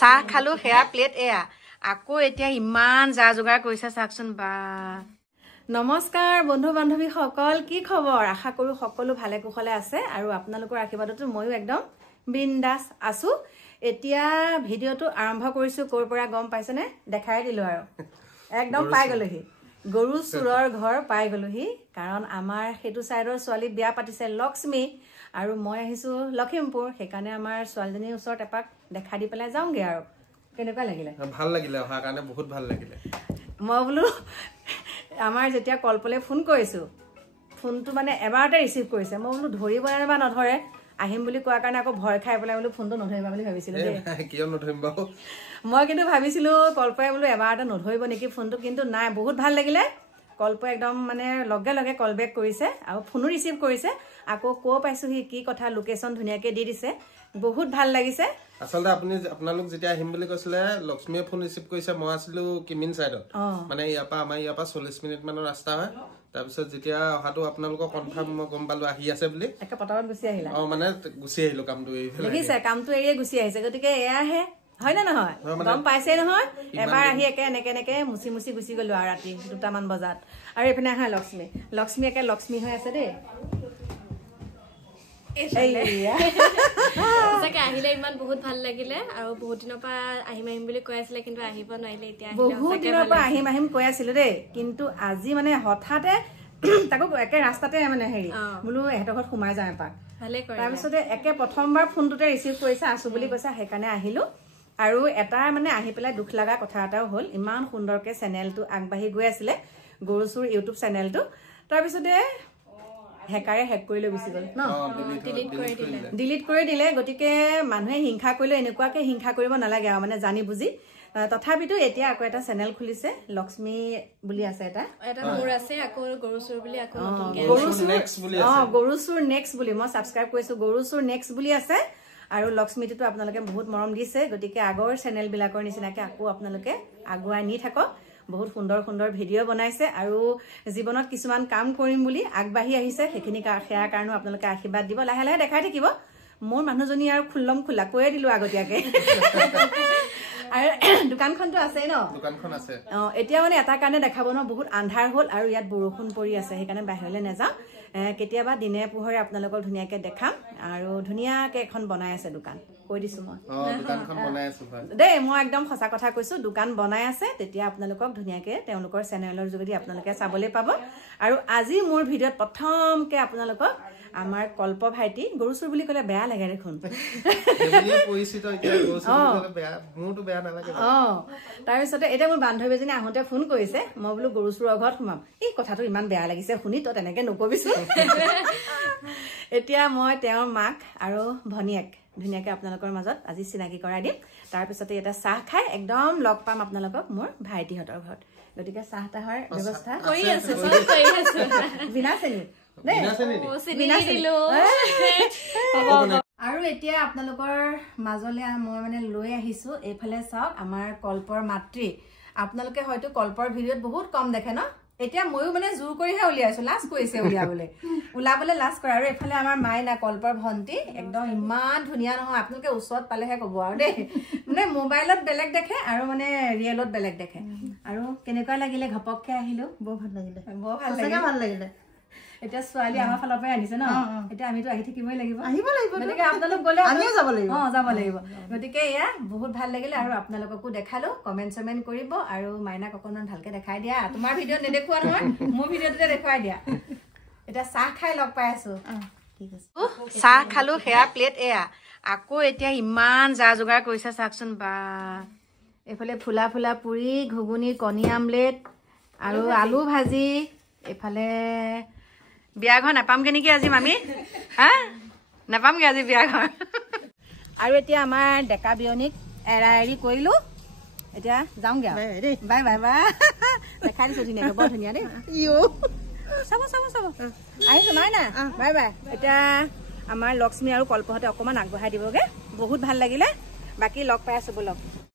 চাহ খালো সেয়া প্লেট এয়া আকৌ এতিয়া ইমান যা যোগাৰ কৰিছে চাকচোন বা নমস্কাৰ বন্ধু বান্ধৱী সকল কি খবৰ আশা কৰো সকলো ভালে কুশলে আছে আৰু আপোনালোকৰ আশীৰ্বাদতো ময়ো একদম বিন্দাস আছো এতিয়া ভিডিওটো আৰম্ভ কৰিছো কৰ পৰা গম পাইছে নে দেখাই দিলো আৰু একদম পাই গলহি গৰু চুৰৰ ঘৰ পাই গলহি কাৰণ আমাৰ হেতু সাইডৰ ছোৱালী বিয়া পাতিছে লক্ষ্মী আৰু মই আহিছো লখিমপুৰ সেইকাৰণে আমাৰ ছোৱালীজনীৰ ওচৰত এপাক দেখা দি পেলাই যাওঁগে আৰু কেনেকুৱা লাগিলে ভাল লাগিলে অহা কাৰণে বহুত ভাল লাগিলে মই বোলো আমাৰ যেতিয়া কলপলে ফোন কৰিছো ফোনটো মানে এবাৰতে ৰিসিভ কৰিছে মই বোলো ধৰিব না নধৰে আহিম বুলি কোৱাৰ কাৰণে আকৌ ভয় খাই পেলাই বোলো ফোনটো নধৰিবা বুলি ভাবিছিলো দে কিয় নধৰিম বাও মই কিন্তু ভাবিছিলো কলপয়ে বোলো এবাৰতে নধৰিব নেকি ফোনটো কিন্তু নাই বহুত ভাল লাগিলে কলপ একদম মানে লগে লগে কল বেক কৰিছে আৰু ফোনো ৰিসিভ কৰিছে আকৌ কো পাইছো হি কি কথা লোকেশন ধুনিয়াকে দি দিছে বহুত ভাল লাগিছে আসলে আপোনালোক যেতিয়া আহিম বুলি কৈছিলে লক্ষ্মীয়ে ফোন ৰিসিভ কৰিছে মই আছিলো কিমিন সাইডত মানে ইয়াপা আমাৰ ইয়াপা 40 মিনিট মানৰ ৰাস্তা হয় তাৰ পিছত যেতিয়া অহাটো আপোনালোক কনফাৰ্ম মই গম পালো আহি আছে বুলি একে পটাৰত গুছি আহিলা মানে গুছি আহিলো কামটো এইফালে দেখিছে কামটো এৰিয়ে গুছি আহিছে গতিকে এয়া হে হয় না নহয় গম পাইছে নহয় এবাৰ আহি একে নেকে মুছি মুছি গুছি গলো আৰু ৰাতি 2টা মান বজাত আৰু এফালে আহা লক্ষ্মী একে লক্ষ্মী হৈ আছে দেই আহিলে ইমান বহুত ভাল লাগিলে আৰু বহুত দিনৰ পৰা আহিম বুলি কৈ আছিলে কিন্তু আহিব নোৱাৰিলে এতিয়া বহুত দিনৰ পৰা আহিম কৈ আছিলো দেই কিন্তু আজি মানে হঠাতে তাকো একে ৰাস্তাতে মানে হেৰি বোলো এহেতৰ ঘৰত সোমাই যাওঁ এপাক ভালে কৰে তাৰ পিছতে একে প্ৰথমবাৰ ফোনটোতে ৰিসিভ কৰিছে আছো বুলি কৈছে সেইকাৰণে আহিলো আৰু এটা মানে আহি পেলাই দুখ লগা কথা এটাও হ'ল ইমান সুন্দৰকে চেনেলটো আগবাঢ়ি গৈ আছিলে গৰুচুৰ ইউটিউব চেনেলটো তাৰ পিছতে হেকাৰে হেক কৰি লৈ গুছি গল ন ডিলিট কৰি দিলে গতিকে মানুহে হিংসা কৰিলে এনেকুৱাকে হিংসা কৰিব নালাগে আৰু মানে জানি বুজি তথাপিতো এতিয়া আকৌ এটা চেনেল খুলিছে লক্ষ্মী বুলি আছে এটা মোৰ আছে আকৌ গৰুচুৰ বুলি আকৌ গৰুচুৰ নেক্সট বুলি মই সাবস্ক্ৰাইব কৰিছো গৰুচুৰ নেক্সট বুলি আছে আৰু লক্ষ্মীটো আপোনালোকে বহুত মৰম দিছে গতিকে আগৰ চেনেল বিলাকৰ নিচিনাকে আকৌ আপোনালোকে আগুৱাই নি থাকক বহুত সুন্দৰ সুন্দৰ ভিডিও বনাইছে আৰু জীৱনত কিছুমান কাম কৰিম বুলি আগবাঢ়ি আহিছে সেইখিনি সেয়াৰ কাৰণে আপোনালোকে আশীৰ্বাদ দিব লাহে লাহে দেখাই থাকিব মোৰ মানুহজনী আৰু খুল্লম খুলা কৈয়ে দিলো আগতীয়াকে আৰু দোকানখনটো আছে ন দোকানখন আছে এতিয়া মানে এটা কাৰণে দেখাব ন বহুত আন্ধাৰ হ'ল আৰু ইয়াত বৰষুণ পৰি আছে সেইকাৰণে বাহিৰলৈ নাযাওঁ কেতিয়াবা দিনে পোহৰে আপোনালোকক ধুনীয়াকে দেখাম আৰু ধুনীয়াকে এখন বনাই আছে দোকান কৈ দিছো মই দোকানখন বনাই আছো দেই মই একদম সঁচা কথা কৈছো দোকান বনাই আছে তেতিয়া আপোনালোকক ধুনীয়াকে তেওঁলোকৰ চেনেলৰ যোগেদি আপোনালোকে চাবলৈ পাব আৰু আজি মোৰ ভিডিঅ'ত প্ৰথমকে আপোনালোকক আমাৰ কল্প ভাইটি গৰুচুৰ বুলি ক'লে বেয়া লাগে দেখোন তাৰপিছতে এতিয়া মোৰ বান্ধৱী এজনী আহোঁতে ফোন কৰিছে মই বোলো গৰুচুৰৰ ঘৰত সোমাম এই কথাটো ইমান বেয়া লাগিছে শুনি তই তেনেকে নকবিচোন এতিয়া মই তেওঁৰ মাক আৰু ভনীয়েক ধুনীয়াকে আপোনালোকৰ মাজত আজি চিনাকি কৰাই দিম তাৰপিছতে এটা চাহ খাই একদম লগ পাম আপোনালোকক মোৰ ভাইটিহঁতৰ ঘৰত গতিকে চাহ তাহৰ ব্যৱস্থা কৰি আছে বিনা চেনি আৰু এতিয়া আপোনালোকৰ মাজলে মই মানে লৈ আহিছো এইফালে চাওক আমাৰ কল্পৰ মাতৃ আপোনালোকে হয়তো কল্পৰ ভিডিঅ'ত বহুত কম দেখে ন এতিয়া ময়ো মানে জোৰ কৰিহে উলিয়াইছো লাজ কৰিছে ওলাবলে লাজ কৰে আৰু এইফালে আমাৰ মাইনা কল্পৰ ভন্টি একদম ইমান ধুনীয়া নহয় আপোনালোকে ওচৰত পালেহে কব আৰু দেই মানে মোবাইলত বেলেগ দেখে আৰু মানে ৰিয়েলত বেলেগ দেখে আৰু কেনেকুৱা লাগিলে ঘপককে আহিলো বৰ ভাল লাগিলে এতিয়া ছোৱালী আমাৰ ফালৰ পৰা আনিছে ন এতিয়া আমিতো আহি থাকিবই লাগিব গতিকে আপোনালোক গলে আমিও যাব লাগিব গতিকে এয়া বহুত ভাল লাগিলে আৰু আপোনালোককো দেখালো কমেন্ট কৰিব আৰু মাইনাক অকণমান ভালকে দেখাই দিয়া তোমাৰ ভিডিঅ'ত নেদেখুৱা নহয় মোৰ ভিডিঅ'টোতে দেখুৱাই দিয়া এতিয়া চাহ খাই লগ পাই আছো ঠিক আছে চাহ খালো সেয়া প্লেট এয়া আকৌ এতিয়া ইমান যা যোগাৰ কৰিছে চাকচোন বা এইফালে ফুলা ফুলা পুৰি ঘুগুনি কণী আমলেট আৰু আলু ভাজি এইফালে বিয়াঘৰ নাপামগে নেকি আজি মামি নাপামগে আজি বিয়াঘৰ আৰু এতিয়া আমাৰ ডেকা বিয়নীক এৰা এৰি কৰিলো এতিয়া যাওঁগে বাই বাই বাই দেখাই দিছো ধুনীয়াকে বৰ ধুনীয়া দেই চাব আহিছো নাই না বাই বাই এতিয়া আমাৰ লক্ষ্মী আৰু কল্পহঁতে অকমান আগবঢ়াই দিবগে বহুত ভাল লাগিলে বাকী লগ পাই আছো বলক